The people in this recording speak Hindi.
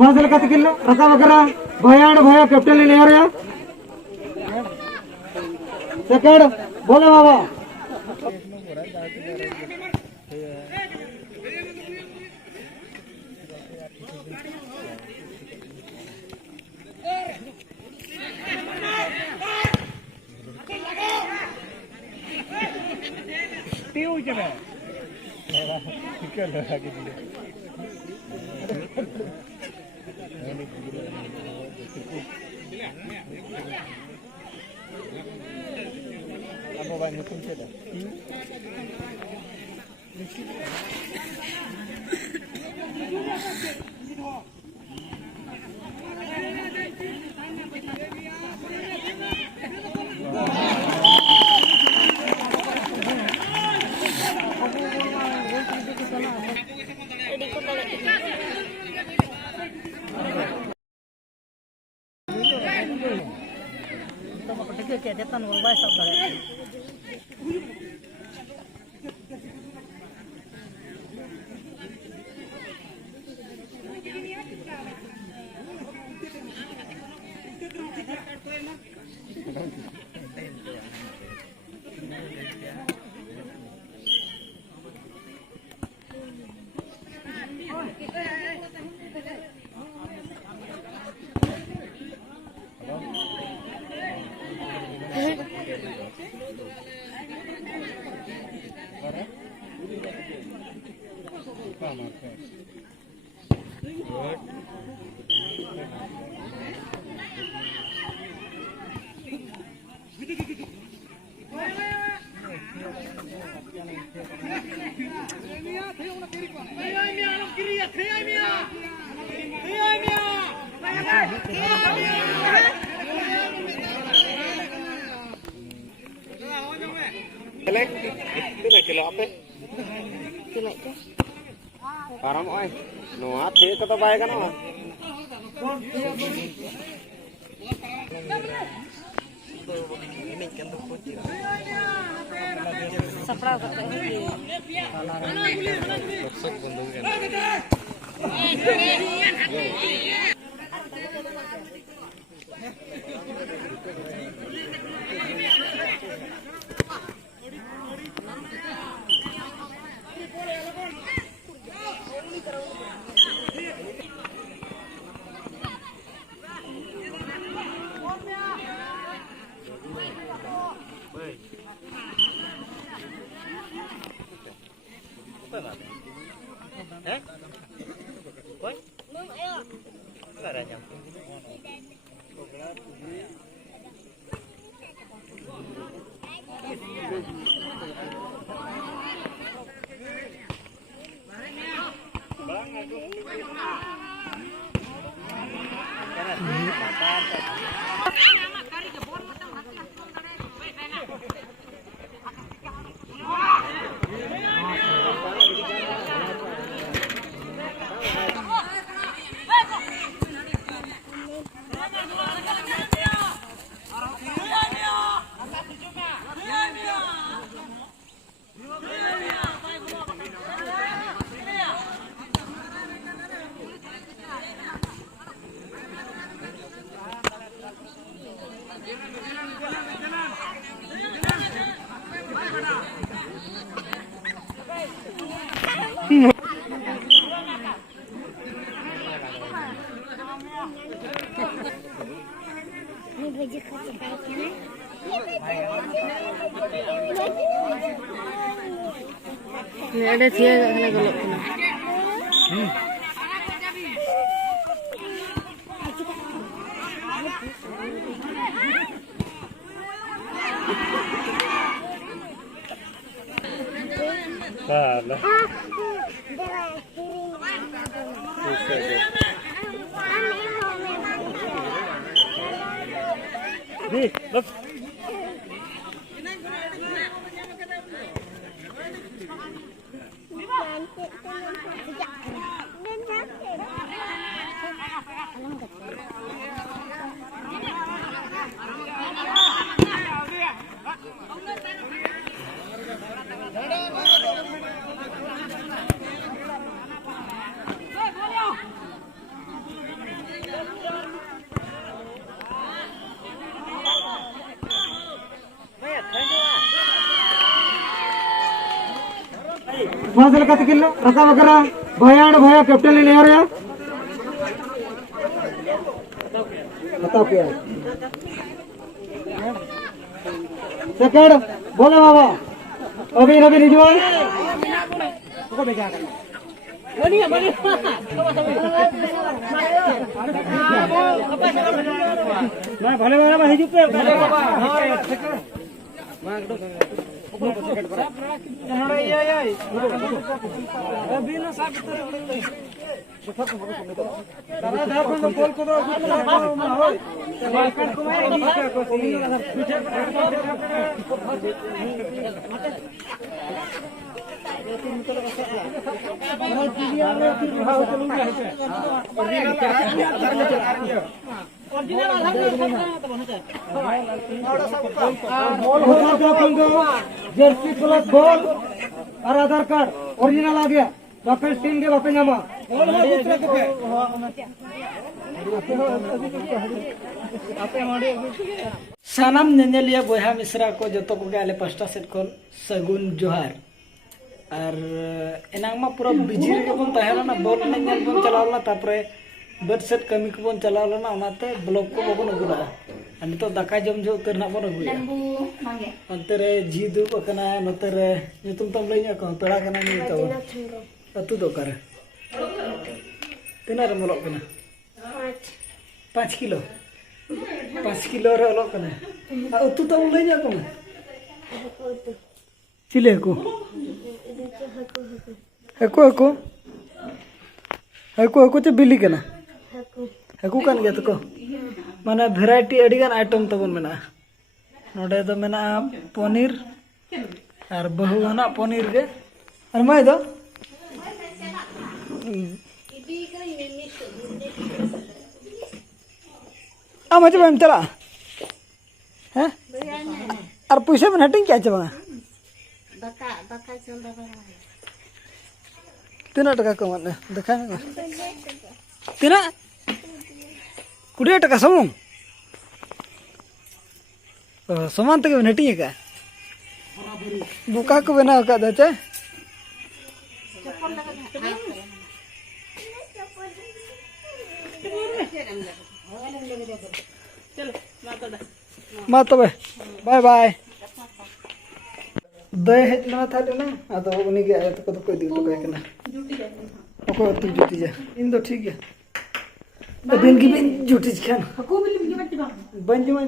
माजल का तकिल रका वगैरह भयान भया कैप्टन ले आ रहा सेकंड बोले बाबा kilo apa? Kilo itu. Parang oi. Nuat he kata bae kan apa? Sapra kata ini. Maksud bundung kan. Ini ada dia kena golok kena. Salah. Nih, lep. फासल का किलो रका वगैरह भैया भैया कैप्टन ले आ रहे हैं बताओ क्या सेकंड बोले बाबा अभी अभी निजवान मैं भले वाला मैं हिजू पे जर्सी प्लस बॉल और आधार कार्ड ओरिजिनल आ गया बापे टीम के बापे जमा सानाम नेनेलिया बोहा मिश्रा को जतो को आले पास्टा सेट कोन सगुन जोहार और एनामा पूरा बिजी रे बन तहेला ना बॉल ने नेल बन चलावला तापरे बेड सेट कमी को बन चलावला ना ओनाते ब्लॉक को बबन अगुला नितो दाका जम जो उतर ना बन अगुया अंते रे जी दु बकना नते रे नितुम तम लइया को पेड़ा कना नि तो अतु दो करे तिना रे मोलक कना 5 किलो 5 किलो रे ओलक कना अतु तम लइया को चिले को हको हको हको हको चे बिली कना हको कान गया तो को माने वैरायटी अडिगान आइटम तबन मेना नोडे दो मेना पनीर और बहुना पनीर के और मैं दो आ मजे बम चला हैं और पैसे में हटिंग क्या चबा बका बका चंदा तीना टका कमान देखा ना तीना 20 टका समूह समान तक नेटी का बुका को बना का दे मा तबे बाय बाय दय हेजना था ना अदो उनी के आयत को कोई दिल तो कह केना ओको तू जुटी जा इन तो ठीक है दिन की बिन जुटी खान को बिल बन जमा